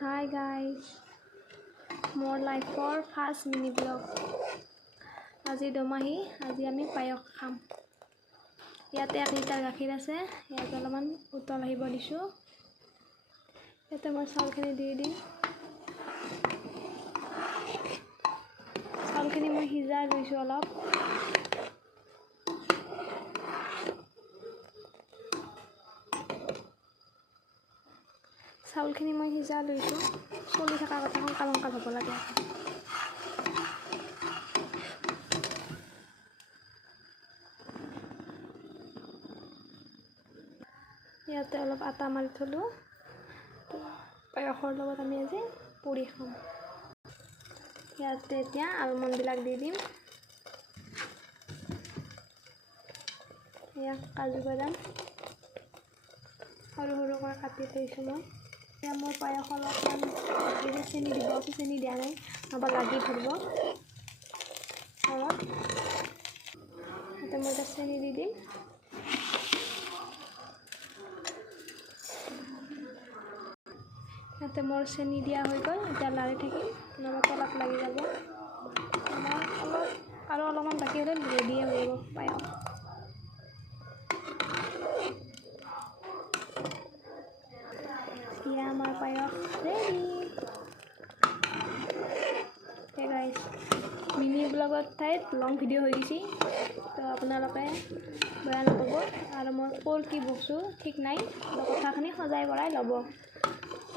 Hi guys, more life first mini vlog. আজি দমাহি, আজি আমি পায়স খাম। ইয়াতে 1 লিটাৰ গাখীৰ আছে, ইয়াত অলপমান উতল আহিব দিছোঁ। ইয়াতে মই চাউলখিনি দি দিম। চাউলখিনি মই সিজাই লৈছোঁ অলপ। চাউলখিনি মই সিজাই লৈছোঁ। চলি থকা কথা সোনকাল হ'ব লাগে। ইয়াতে অলপ আটা মাৰি থলোঁ। পায়সৰ লগত আমি আজি পুৰি খাম। ইয়াতে এতিয়া আলমণ্ডবিলাক দি দিম। এয়া কাজু বাদাম সৰু সৰুকৈ কাটি থৈছোঁ মই। এতিয়া মোৰ পায়স অলপমান চেনি দিব, চেনি দিয়া নাই নহ'বা লাগি ধৰিব অলপ। ইয়াতে মই এটা চেনি দি দিম। ইয়াতে মোৰ চেনি দিয়া হৈ গ'ল। এতিয়া লাৰি থাকিম নহ'বা তলত লাগি যাব। আৰু অলপমান বাকী হ'লে ৰেডিয়ে হৈ যাব পায়স। এতিয়া আমাৰ পায়স ৰেডি। হে গাইজ, মিনি ব্লগত ঠাইত লং ভিডিঅ' হৈ গৈছে, তো আপোনালোকে বেয়া নাপাব। আৰু মই ক'ৰ কি বস্তু ঠিক নাই, কথাখিনি সজাই পৰাই ল'ব।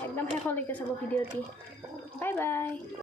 একদম শেষলৈকে চাব ভিডিঅ'টি। Bye bye.